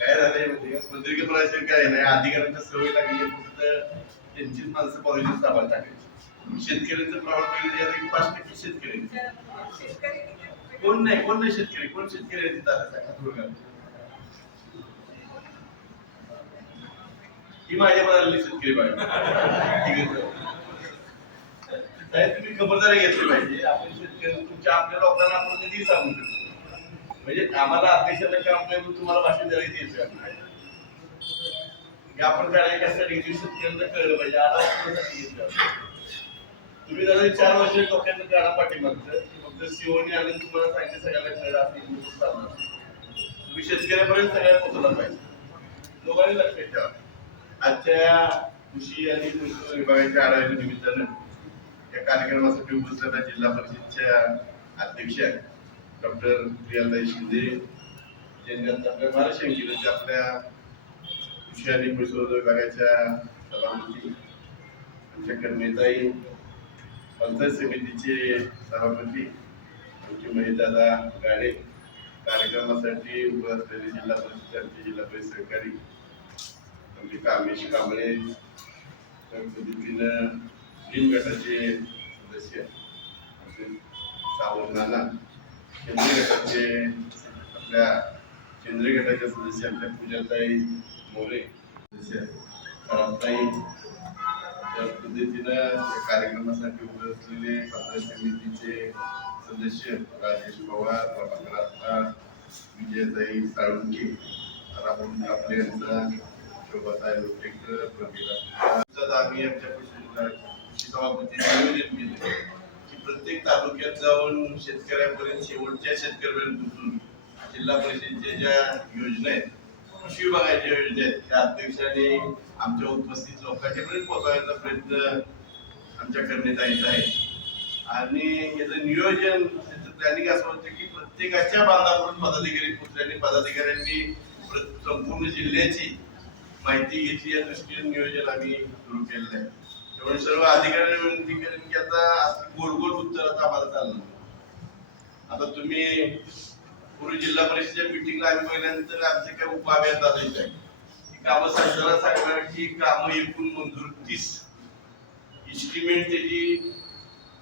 काय झालंय म्हणजे मंत्री करायचं काय नाही, अधिकाऱ्यांच्या सवय लागली फक्त त्यांचीच माणसं पॉलिटिक्स दाबायला टाकायची. शेतकऱ्यांचं प्रमाण पहिले 5% शेतकरी कोण नाही शेतकरी, कोण शेतकरी आहे तिथं सांगा. ही माझ्या म्हणाली शेतकरी बाहेर तुम्ही खबरदारी घेतली पाहिजे. आपण शेतकरी तुमच्या आपल्या लोकांना आपण कधीही सांगू शकतो. म्हणजे आम्हाला अध्यक्षाला काम नाही तुम्हाला भाषण द्यायला यायचं आपण काय कशासाठी शेतकऱ्यांना कळलं पाहिजे. आता तुम्ही जरा 4 वर्ष लोकांना काढा पाठीमागचं फक्त सीओनी आणि तुम्हाला सांगितलं सगळ्याला कळलं असं तुम्ही शेतकऱ्यापर्यंत सगळ्या पोहोचला पाहिजे. लोकांनी लक्षात ठेवा. आजच्या कृषी आणि कृषी विभागाच्या आढाव्याच्या निमित्तानं या कार्यक्रमासाठी उपस्थित जिल्हा परिषदच्या अध्यक्ष डॉक्टर प्रियाताई शिंदे यांनी आपल्या मार्गदर्शन केलं. आपल्या कृषी आणि कृषी विभागाच्या सभापती आमच्या कर्मेताई, पंचायत समितीचे सभापती आमचे महेशदादा गाडे, कार्यक्रमासाठी उपस्थित असलेले जिल्हा परिषद जिल्हा परिषद सहकारी आमचे कामेश कांबळे, त्या पद्धतीनं 3 गटाचे सदस्य सावंत नाना, केंद्रीय गटाचे आपल्या केंद्रीय गटाचे सदस्य आपल्या पूजाताई मोरे सदस्य खराबताई, त्या पद्धतीनं कार्यक्रमासाठी उभे असलेले पंचायत समितीचे सदस्य राजेश पवार, प्रभाकर, विजयताई साळुंके, राहुल कापले यांचा, शोभाताई लोटेकर, प्रवीणा आम्ही आमच्या कृषी सभापती नियोजन केले की प्रत्येक तालुक्यात जाऊन शेतकऱ्यापर्यंत शेवटच्या शेतकऱ्यापर्यंत पोहोचून जिल्हा परिषदेच्या ज्या योजना आहेत, कृषी विभागाच्या योजना आहेत, त्या अध्यक्षाने आमच्या उपस्थित लोकांच्यापर्यंत पोहोचवण्याचा प्रयत्न आमच्या करण्यात आलेला आहे. आणि याचं नियोजन त्याचं प्लॅनिंग असं होतं की प्रत्येकाच्या बांधापर्यंत पदाधिकारी पोहोचल्याने पदाधिकाऱ्यांनी संपूर्ण जिल्ह्याची माहिती घेतली. या दृष्टीने नियोजन आम्ही सुरू केलेलं आहे. त्यामुळे सर्व अधिकाऱ्यांना विनंती करेन की आता गोल गोल उत्तराचा आम्हाला चालणार. आता तुम्ही पूर्वी जिल्हा परिषदेच्या मिटिंगला आम्ही पहिल्यानंतर आमचे काही उपाभ्यास दाखवायचे आहे. कामं सांगणार की कामं एकूण मंजूर 30, इस्टिमेट त्याची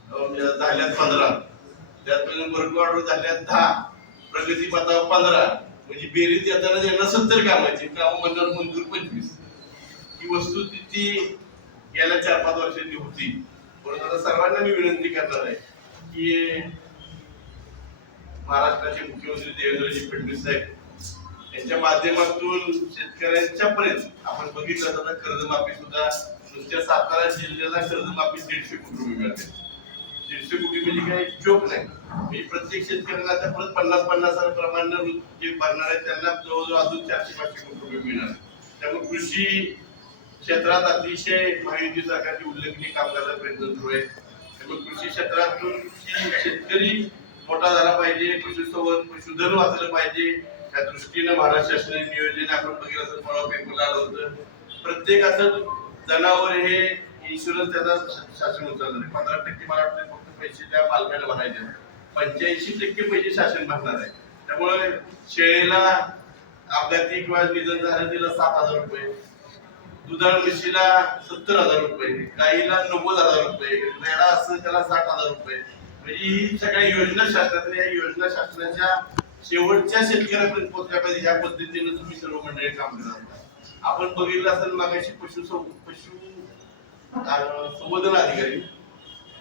झाल्यात 15, त्यात वर्क ऑर्डर झाल्यात 10, प्रगती पथावर 15, म्हणजे बेरीज येताना त्यांना 70 कामाची कामं म्हणणार मंजूर 25. ही वस्तुस्थिती गेल्या 4-5 वर्षांनी होती. परंतु आता सर्वांना मी विनंती करणार आहे की महाराष्ट्राचे मुख्यमंत्री देवेंद्रजी फडणवीस साहेब यांच्या माध्यमातून शेतकऱ्यांच्या पर्यंत आपण बघितलं तर कर्जमाफी सुद्धा नुसत्या सातारा जिल्ह्याला कर्जमाफी 150 कोटी रुपये मिळते. 150 कोटी म्हणजे काही जोक नाही. म्हणजे प्रत्येक शेतकऱ्यांना आता परत 50-50 प्रमाणे जे भरणार आहे त्यांना जवळजवळ अजून 400-500 कोटी रुपये मिळणार. त्यामुळे कृषी क्षेत्रात अतिशय महायुती सरकारची उल्लेखनीय काम करायचा प्रयत्न सुरू आहे. त्यामुळे कृषी क्षेत्रातून शेतकरी मोठा झाला पाहिजे, पशुधन वाचलं पाहिजे. त्या दृष्टीनं महाराष्ट्र शासनाने नियोजन आपण बघितलं असं फळा पेपरला आलं होतं. प्रत्येकाचं जनावर हे इन्शुरन्स त्याचा शासन उचलणार आहे. 15% मला वाटतं फक्त पैसे त्या मालकाला भरायचे, 85% पैसे शासन भरणार आहे. त्यामुळे शेळीला अपघाती किंवा निधन झालं तिला 7,000 रुपये, दुधाळ म्हशीला 70,000 रुपये, गाईला 90,000 रुपये, रेडा असं त्याला 60,000 रुपये. म्हणजे ही सगळ्या योजना शासनाच्या, या योजना शासनाच्या शेवटच्या शेतकऱ्यापर्यंत पोहोचल्या पाहिजे. ह्या पद्धतीने तुम्ही सर्व मंडळी काम करणार. आपण बघितलं असेल मागाशी पशु संवर्धन अधिकारी,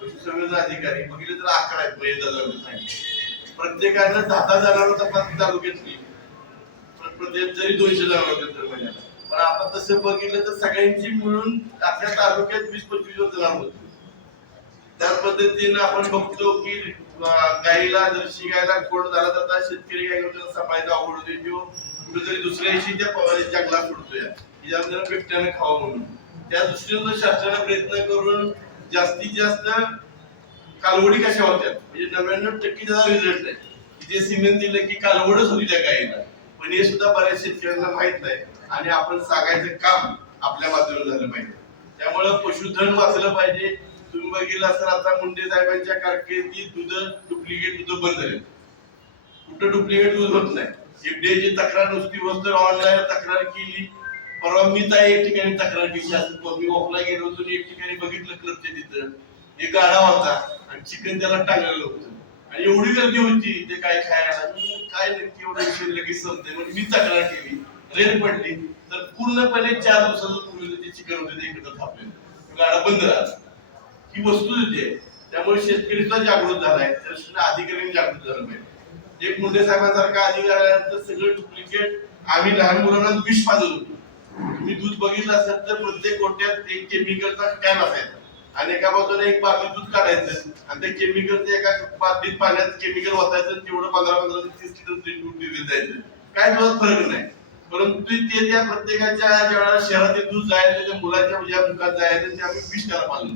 पशुसंवर्धन अधिकारी बघितलं तर 11 आहेत. महेशदादा सांगितलं प्रत्येकानं 10 जनावर तपासणी चालू घेतली, प्रत्येक जरी 200 जनावर होते तर महिन्याला. पण आता तसं बघितलं तर सगळ्यांची मिळून आपल्या तालुक्यात 20-25 जनावर होते. त्या पद्धतीनं आपण बघतो की गाईला जर्सी गायला खोड झाला तर शेतकरी काय करतो, सांभाळायचा अवघड होते किंवा कुठेतरी दुसऱ्या दिवशी त्या जंगलात सुटतोय की ज्याला बिबट्याने खावं म्हणून. त्या दृष्टीने शासनाने प्रयत्न करून जास्तीत जास्त कालवडी कशा होत्या, म्हणजे 99% त्याचा रिझल्ट आहे. जे सिमेंट दिलं की कालवडच होती त्या गाईला, पण हे सुद्धा बऱ्याच शेतकऱ्यांना माहित नाही आणि आपण सांगायचं काम आपल्या बाजूला झालं पाहिजे. त्यामुळं पशुधन वाचलं पाहिजे. तुम्ही बघितलं असेल आता मुंडे साहेबांच्या कारकिर्दीत दूध डुप्लिकेट दूध बंद झाले. कुठं डुप्लिकेट दूध होत नाही. एफडीआयची तक्रार नुसती वस्तू ऑनलाईन तक्रार केली. परवा मी तर एक ठिकाणी तक्रार केली असं मी ऑफला गेलो होतो एक ठिकाणी बघितलं क्लबच्या तिथं एक गाडा होता आणि चिकन त्याला टांगलेलं होतं आणि एवढी गर्दी होती ते काय खायला काय नक्की एवढं विषय लगेच संपते म्हणजे मी तक्रार केली रेड पडली तर पूर्णपणे 4 दिवसाचं पूर्वी ते चिकन होते ते इकडं थापलेलं गाडा बंद राहत ही वस्तू होती. त्यामुळे शेतकरी सुद्धा जागृत झालाय तर अधिकाऱ्यांनी जागृत झालं पाहिजे. एक मुंडे साहेबांसारखा अधिकाऱ्यानंतर सगळं डुप्लिकेट आम्ही लहान मुलांना विष पाजत होतो. तुम्ही दूध बघितलं असेल तर प्रत्येक गोट्यात एक केमिकलचा कॅन असायचा आणि एका बाजूला एक बाटली दूध काढायचं आणि त्या केमिकलचं एका बाटलीत पाण्यात केमिकल वाचायचं तेवढं 15 ते 30 लिटर दूध दिलं जायचं. काय तुझा फरक नाही परंतु ते त्या प्रत्येकाच्या ज्या वेळेला शहरातील दूध जायचं त्या मुलाच्या ज्या मुखात जायचं ते आम्ही विष त्याला पाळलं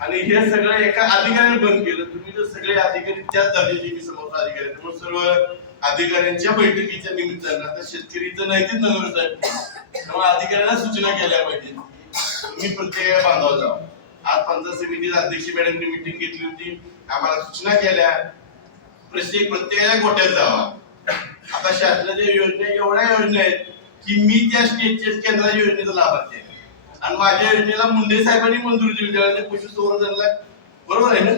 आणि हे सगळं एका अधिकाऱ्याने बंद केलं. तुम्ही जर सगळे अधिकारी त्याच दर्जाचे मी समोर अधिकारी म्हणून सर्व अधिकाऱ्यांच्या बैठकीच्या निमित्तानं आता शेतकरीचं नैतिक नजर आहे त्यामुळे अधिकाऱ्यांना सूचना केल्या पाहिजे तुम्ही प्रत्येक बांधावर जावा. आज पंचायत समितीच्या अध्यक्ष मॅडमनी मीटिंग घेतली होती आम्हाला सूचना केल्या प्रत्येकाच्या गोट्यात जावा. आता शासनाच्या योजना एवढ्या योजना आहेत की मी त्या स्टेटच्या केंद्राच्या योजनेचा लाभार्थी आहे आणि माझ्या योजनेला मुंडे साहेबांनी मंजुरी दिली त्यावेळेला पशुसंवर्धनला बरोबर आहे ना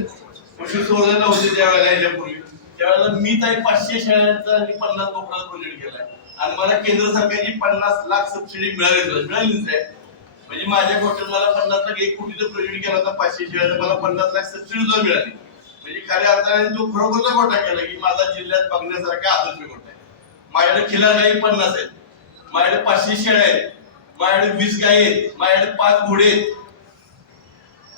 पशुसंवर्धनला होते त्यावेळेला याच्यापूर्वी त्यावेळेला मी तर 500 शेळ्यांचा आणि 50 बोकडाचा प्रोजेक्ट केलाय आणि मला केंद्र सरकारची 50 लाख सबसिडी मिळालीच आहे. म्हणजे माझ्या गोट्यात मला 50 लाख 1 कोटीचा प्रोजेक्ट केला होता 500 शेळ्यांचा मला 50 लाख सबसिडी सुद्धा मिळाली. म्हणजे खऱ्या अर्थाने तो खरोखरचा गोटा केला की माझा जिल्ह्यात बघण्यासारखा आदर्श गोटा आहे. माझ्याकडे खिल्लार गाई 50 आहेत माझ्याकडे 500 शेळ्या आहेत माझ्याकडे 20 गाई आहेत माझ्याकडे 5 घोडे आहेत.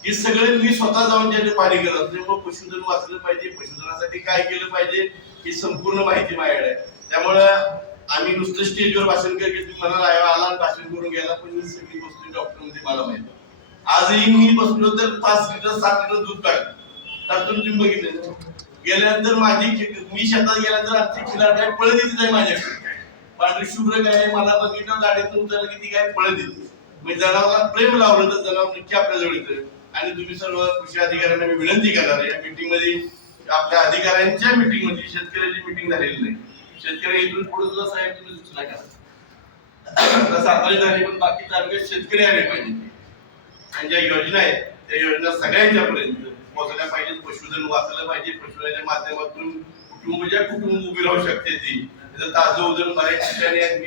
हे सगळे मी स्वतः जाऊन त्याने पाणी केलं त्यामुळे पशुधन वाचलं पाहिजे पशुधनासाठी काय केलं पाहिजे ही संपूर्ण माहिती माझ्याकडे आहे. त्यामुळं आम्ही नुसतं स्टेजवर भाषण करत तुम्ही म्हणाला आला भाषण करून गेला पण ही सगळी गोष्टी डॉक्टर मध्ये मला माहिती आजही मी बसलो तर 5 लिटर 7 लिटर दूध काढतो तुम्ही बघितलं गेल्यानंतर माझी मी शेतात गेल्यानंतर आमची खिलार काय पळत येते आहे माझ्याकडे पांढरी शुभ्र गाय मला बघितलं गाडीतून उतरलं की ती काय पळत येते म्हणजे जनावराला प्रेम लावलं तर जनावर नक्की आपल्या जवळ येतं. आणि तुम्ही सर्व कृषी अधिकाऱ्यांना मी विनंती करणार आहे या मीटिंग मध्ये आपल्या अधिकाऱ्यांच्या मीटिंग मध्ये शेतकऱ्याची मीटिंग झालेली नाही शेतकरी इथून पुढे सुद्धा साहेब तुम्ही सूचना करा सातारा झाली पण बाकी तालुक्यात शेतकरी आले पाहिजे आणि ज्या योजना आहेत त्या योजना सगळ्यांच्या पर्यंत पोहोचल्या पाहिजेत. पशुधन वाचलं पाहिजे पशुधनाच्या माध्यमातून कुटुंब उभी राहू शकते ती ताजं उदन बऱ्याच ठिकाणी आहेत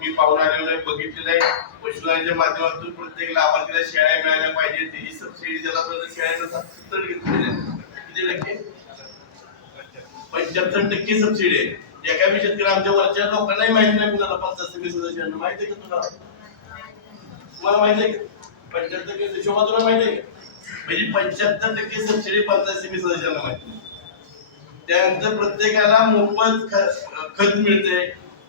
मी पाहून आलेलो आहे बघितलेलं आहे. पशुधनाच्या माध्यमातून प्रत्येक लाभार्थीला शेळ्या मिळाल्या पाहिजे त्याची सबसिडी त्याला शेळ्यांना 70 किती टक्के 75% सबसिडी आहे. एका शेतकरी आमच्या वरच्या लोकांनाही माहिती नाही कुणाला 50 सदस्यांना माहिती आहे का तुम्हाला माहिती आहे का 75% शोभा तुला माहिती आहे का म्हणजे 75% सबसिडी 50 सदस्यांना माहिती नाही. त्यानंतर प्रत्येकाला मोफत खत मिळते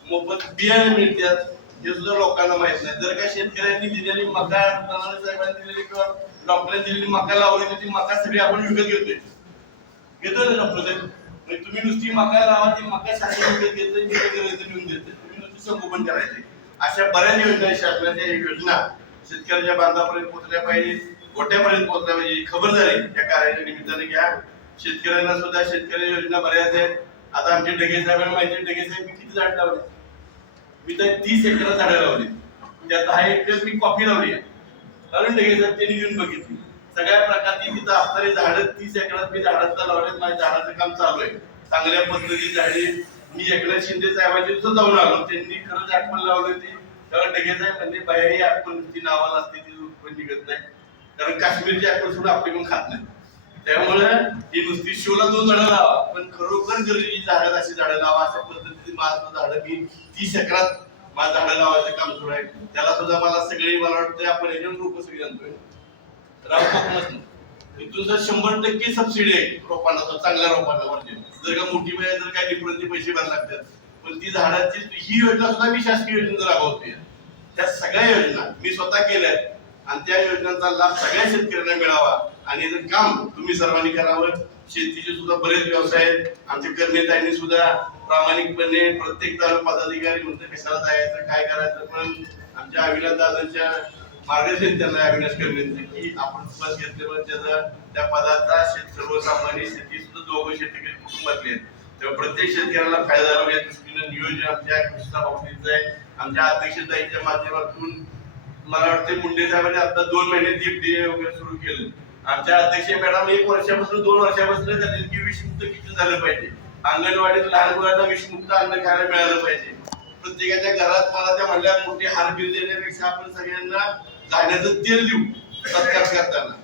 मोफत बियाणे मिळतात हे सुद्धा लोकांना माहित नाही. जर का शेतकऱ्यांनी दिलेली मका साहेबांनी दिलेली किंवा डॉक्टरांनी दिलेली मका लावली तर ती मका सगळी आपण विकत घेतोय ना डॉक्टर साहेब म्हणजे तुम्ही नुसती मका लावा ती मका शासन विकत घेतोय लिहून देते तुम्ही नुसती संगोपन करायचे. अशा बऱ्याच योजना शासनाच्या योजना शेतकऱ्याच्या बांधापर्यंत पोहोचल्या पाहिजे गोट्यापर्यंत पोहोचल्या पाहिजे खबरदारी या कार्याच्या निमित्ताने घ्या. शेतकऱ्यांना सुद्धा शेतकरी योजना बऱ्याच आहेत. आता आमचे डगे साहेबांना माहिती डगे साहेब किती झाड लावले मी तर 30 एकर झाडं लावली त्यात 10 एकर मी कॉफी लावली आहे कारण डगे साहेब त्यांनी घेऊन बघितली सगळ्या प्रकारची तिथं असणारी झाडं 30 एकरात मी झाडांचा लावले माझ्या झाडाचं काम चालू आहे चांगल्या पद्धती झाडे मी एकनाथ शिंदे साहेबांचे सुद्धा जाऊन आलो त्यांनी खरंच आठवण लावली होती तेव्हा डगे साहेब म्हणजे बाहेरही आठवण ती नावाला असते ती उत्पन्न निघत नाही कारण काश्मीरची आठवण सुद्धा आपली पण खात नाही. त्यामुळे ही नुसती शोला 2 झाडं लावा पण खरोखर गरजेची झाडं अशी झाडं लावा अशा पद्धतीने माझं झाडं मी 30 एकरात माझं झाडं लावायचं काम सुरू आहे. त्याला सुद्धा मला सगळी मला वाटतं आपण याच्यावर लोक सगळी जाणतोय रावच नाही इथून जर 100% सबसिडी आहे रोपांना चांगल्या रोपांना म्हणजे जर का मोठी वेळ जर काय डिफरन्सचे पैसे भरायला लागतात पण ती झाडाची ही योजना सुद्धा मी शासकीय योजना राबवतोय. त्या सगळ्या योजना मी स्वतः केल्यात आणि त्या योजनांचा लाभ सगळ्या शेतकऱ्यांना मिळावा आणि जर काम तुम्ही सर्वांनी करावं. शेतीचे सुद्धा बरेच व्यवसाय आहेत आमच्या कर्मचाऱ्यांनी सुद्धा प्रामाणिकपणे प्रत्येक तालुका पदाधिकारी म्हणते कशाला जायचं काय करायचं पण आमच्या अविनाश दादांच्या मार्गदर्शन त्यांना अविनाश करण्याचं की आपण सुरुवात घेतल्यामुळे त्याचा त्या पदाचा सर्वसामान्य शेती सुद्धा दोघं शेतकरी कुटुंबातले आहेत तेव्हा प्रत्येक शेतकऱ्याला फायदा झाला या दृष्टीने नियोजन आमच्या कृष्णा बाबतीचं आहे. आमच्या अध्यक्षताईच्या माध्यमातून मला वाटते मुंडे साहेबांनी आता 2 महिन्यात एफडीए वगैरे सुरू केलं. आमच्या अध्यक्ष मॅडम 1 वर्षापासून 2 वर्षापासून झाले की विषमुक्त किचन झालं पाहिजे. अंगणवाडीत लहान मुलांना विषमुक्त अन्न खायला मिळालं पाहिजे. प्रत्येकाच्या घरात मला त्या म्हणल्या मोठी हार बिल देण्यापेक्षा आपण सगळ्यांना जाण्याचं तेल देऊ सत्कार करताना.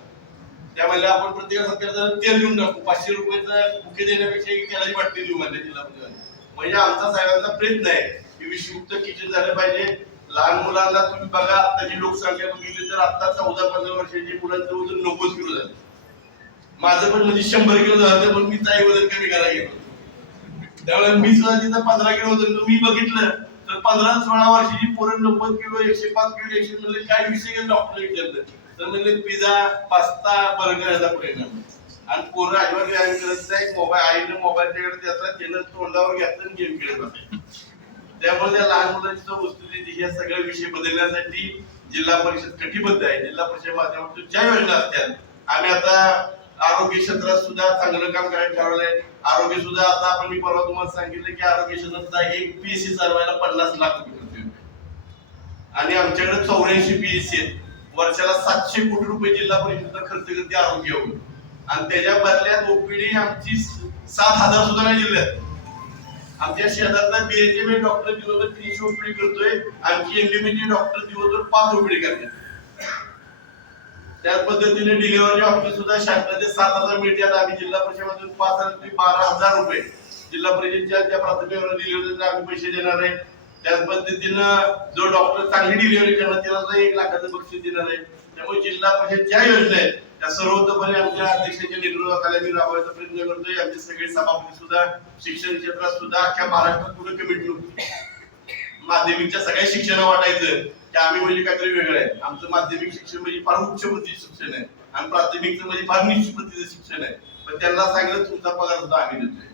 त्या म्हणल्या आपण प्रत्येक सत्कार तेल देऊन टाकू. 500 रुपयाचं बुके देण्यापेक्षा एक तेलाची बाटली देऊ म्हणले तिला. म्हणजे आमचा साहेबांचा प्रयत्न आहे की विषमुक्त किचन झालं पाहिजे. लहान मुलांना तुम्ही बघा, आताची लोकसंख्या बघितली तर आता 14-15 वर्षाची मुलांचं वजन 90 किलो झालं. माझं पण म्हणजे 100 किलो झालं, पण मी ताई वजन कमी करायला गेलो. त्यामुळे मी सुद्धा तिथं 15 किलो वजन मी बघितलं तर 15-16 वर्षाची पोरं 90 किलो 105 किलो 100 म्हणजे काय विषय घेऊन डॉक्टर विचारलं तर म्हणजे पिझ्झा पास्ता बर्गर याचा परिणाम. आणि पोरं अजिबात व्यायाम करत नाही. मोबाईल आईनं मोबाईल त्याकडे द्यायचा, त्यानं तोंडावर घ्यायचं आणि गेम खेळत बसायचं. त्यामुळे त्या लहान मुलांची जो वस्तुस्थिती हे सगळे विषय बदलण्यासाठी जिल्हा परिषद कटिबद्ध आहे. जिल्हा परिषद माध्यमातून ज्या योजना असतात, आम्ही आता आरोग्य क्षेत्रात सुद्धा चांगलं काम करायला ठरवलंय. आरोग्य सुद्धा आता आपण मी परवा तुम्हाला सांगितलं की आरोग्य क्षेत्राचा एक पीएससी चालवायला 50 लाख रुपये खर्च येतो. आणि आमच्याकडे 84 पीएससी आहेत. वर्षाला 700 कोटी रुपये जिल्हा परिषद खर्च करते आरोग्यावर. आणि त्याच्या बदल्यात ओपीडी आमची 7,000 सुद्धा नाही जिल्ह्यात. आमच्या शेतातला बीएचएम डॉक्टर दिवसभर 300 ओपीडी करतोय. आमची एमडीमीची डॉक्टर दिवसभर 5 ओपीडी करतात. त्याच पद्धतीने डिलिव्हरी ऑफिस सुद्धा शासनाचे 7,000 मिळतात. आम्ही जिल्हा परिषदेमधून 12,000 रुपये जिल्हा परिषदेच्या ज्या प्राथमिक डिलिव्हरीला आम्ही पैसे देणार आहे. त्याच पद्धतीनं जो डॉक्टर चांगली डिलिव्हरी करणार त्याला सुद्धा 1 लाखाचं बक्षीस देणार आहे. त्यामुळे जिल्हा परिषद ज्या योजना आहेत त्या सर्वतोपरी आमच्या अध्यक्षांच्या नेतृत्वाखाली आम्ही राबवायचा प्रयत्न करतोय. आमचे सगळे सभापती सुद्धा शिक्षण क्षेत्रात सुद्धा अख्ख्या महाराष्ट्रात पुढे कमिटमेंट माध्यमिकच्या सगळ्या शिक्षण वाटायचं की आम्ही म्हणजे काहीतरी वेगळं आहे. आमचं माध्यमिक शिक्षण म्हणजे फार उच्च प्रतीचं शिक्षण आहे आणि प्राथमिकचं म्हणजे फार निच्च प्रतीचं शिक्षण आहे. पण त्यांना सांगितलं तुमचा पगार सुद्धा आम्ही देतोय,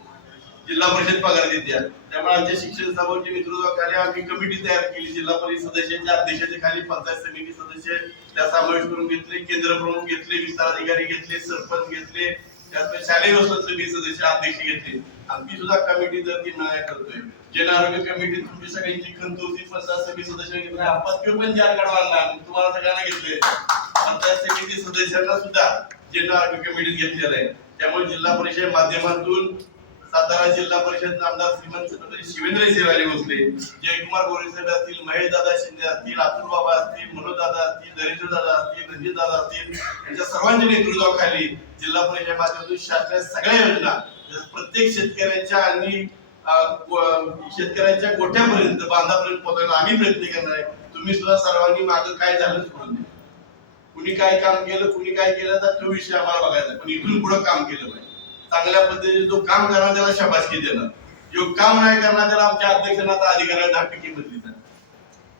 जिल्हा परिषद पगार देते. त्यामुळे आमच्या शिक्षण सभाच्या नेतृत्वाखाली आम्ही कमिटी तयार केली. जिल्हा परिषद सदस्याच्या अध्यक्षाच्या खाली पंचायत समिती सदस्य त्या समावेश करून घेतले, केंद्र प्रमुख घेतले, विस्तार अधिकारी घेतले, सरपंच घेतले, त्यात शालेय व्यवस्था समिती सदस्य अध्यक्ष घेतले. आमची सुद्धा कमिटी जर ती निर्णय करतोय. जन आरोग्य कमिटी तुमची सगळ्यांची खंत होती. पंचायत समिती सदस्य घेतले, आपत्ती पण जार काढवायला तुम्हाला सगळ्यांना घेतले. पंचायत समिती सदस्यांना सुद्धा जन आरोग्य कमिटीत घेतलेलं आहे. त्यामुळे जिल्हा परिषद माध्यमातून सातारा जिल्हा परिषद आमदार श्रीमंत शिवेंद्र शिराले भोसले, जयकुमार गोरे साहेब असतील, महेश दादा शिंदे असतील, अतुल बाबा असतील, मनोज दादा असतील, धैर्य दादा असतील, रणजित दादा असतील, यांच्या सर्वांच्या नेतृत्वाखाली जिल्हा परिषद माध्यमातून शासनाच्या सगळ्या योजना प्रत्येक शेतकऱ्यांच्या आणि शेतकऱ्यांच्या गोठ्यापर्यंत बांधापर्यंत पोहोचवायला आम्ही प्रयत्न करणार आहे. तुम्ही सुद्धा सर्वांनी मागं काय झालं सोडून द्या. कुणी काय काम केलं, कुणी काय केलं तर तो विषय आम्हाला बघायचा, पण इथून पुढे काम केलं पाहिजे. चांगल्या पद्धतीने जो काम करणार त्याला शाबासकी देणार, जो काम नाही करणार त्याला आमच्या अध्यक्षांना अधिकाऱ्याला 10% बदली देणार.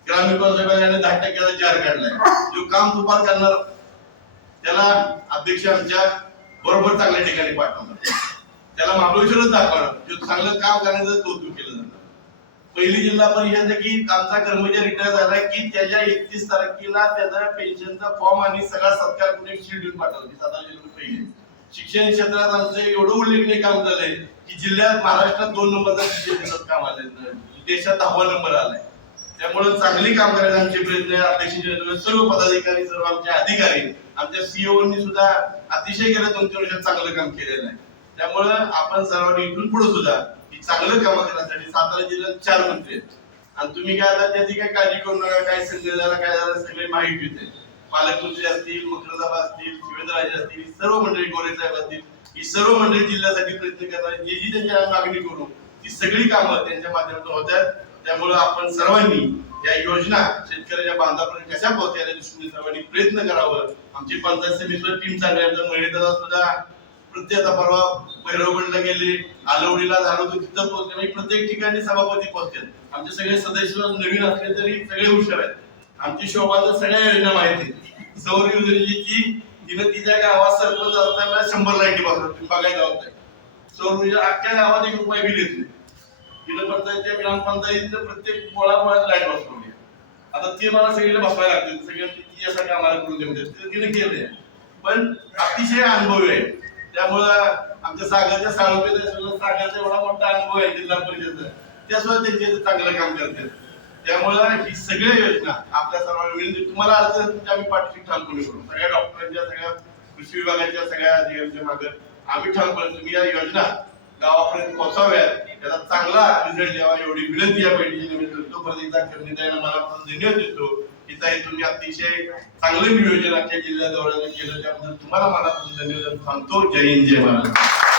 ग्रामीण विकास 10%चा जार काढलाय. जो काम दुपार करणार त्याला अध्यक्ष आमच्या बरोबर चांगल्या ठिकाणी पाठवणार, त्याला महाबळेश्वरच दाखवणार. जो चांगलं काम करण्याचं कौतुक केलं जाणार. पहिली जिल्हा परिषद की आमचा कर्मचारी रिटायर झाला की त्याच्या 31 तारखेला त्याचा पेन्शनचा फॉर्म आणि सगळा सत्कार करून एक शीट देऊन पाठवली. सातारा जिल्ह्यात पहिली शिक्षण क्षेत्रात आमचं एवढं उल्लेखनीय काम झालंय की जिल्ह्यात महाराष्ट्रात 2 नंबरचा शिक्षण क्षेत्रात काम आलंय, देशात 10वा नंबर आलाय. त्यामुळे चांगली काम करायचे आमचे प्रयत्न. अध्यक्षांच्या सर्व पदाधिकारी, सर्व आमचे अधिकारी, आमच्या सीईओनी सुद्धा अतिशय गेल्या 2-3 वर्षात चांगलं काम केलेलं आहे. त्यामुळे आपण सर्वांनी इथून पुढे सुद्धा चांगलं काम करण्यासाठी सातारा जिल्ह्यात 4 मंत्री आहेत आणि तुम्ही काय आता त्याची काय काळजी करू नका. काय संजय झाला काय झालं सगळे माहिती होते. पालकमंत्री असतील, मकरदाबा असतील, शिवेंद्रराजे असतील, सर्व मंडळी, गोरे साहेब असतील, ही सर्व मंडळी जिल्ह्यासाठी प्रयत्न करणार. जी त्यांच्या मागणी करू ती सगळी कामं त्यांच्या माध्यमातून होतात. त्यामुळे आपण सर्वांनी या योजना शेतकऱ्याच्या बांधापर्यंत कशा पोहोचल्या दृष्टीने सर्वांनी प्रयत्न करावं. आमची पंचायत समितीवर टीम चांगली आहे. महिलेदादा सुद्धा प्रत्येक आता परवा भैरवगडला गेले, आलवडीला झालो तर तिथं पोहोचले. म्हणजे प्रत्येक ठिकाणी सभापती पोहोचतात. आमचे सगळे सदस्य नवीन असले तरी सगळे हुशार आहेत. आमची शोभाचा सगळ्या योजना माहिती. सौर योजनेची तिनं तिच्या गावात सरपंच असताना 100 लाईटी बसवल्या. तुम्ही बघायला गावात आहे सौर ऊर्जा अख्ख्या गावात 1 रुपया बिल येत नाही. तिनं पंचायतच्या ग्रामपंचायतीनं प्रत्येक मुळामुळात लाईट बसवली. आता ते मला सगळीला बसवायला लागते. सगळ्यांनी तिच्यासारखं आम्हाला करून देऊ तिने केलंय. पण अतिशय अनुभवी आहे. त्यामुळं आमच्या सागरच्या साळुंखेचा सुद्धा सागरचा एवढा मोठा अनुभव आहे जिल्हा परिषदेचा, त्यासुद्धा त्यांचे चांगलं काम करतात. त्यामुळं ही सगळ्या योजना आपल्या सर्वांना विनंती, तुम्हाला अडचण आम्ही पाठीशी ठामपणे करू. सगळ्या डॉक्टरांच्या, सगळ्या कृषी विभागाच्या, सगळ्या अधिकाऱ्यांच्या मागे आम्ही ठामपणे, तुम्ही या योजना गावापर्यंत पोहोचाव्यात, त्याचा चांगला रिझल्ट द्यावा एवढी विनंती या बैठकीच्या निमित्तानं करतो. प्रतिनिधिता करण्याचा मला धन्यवाद देतो की ताई, तुम्ही अतिशय चांगलं नियोजन आजच्या जिल्ह्यात दौऱ्यानं केलं, त्याबद्दल तुम्हाला मला धन्यवाद सांगतो. जय हिंद, जय महाराष्ट्र.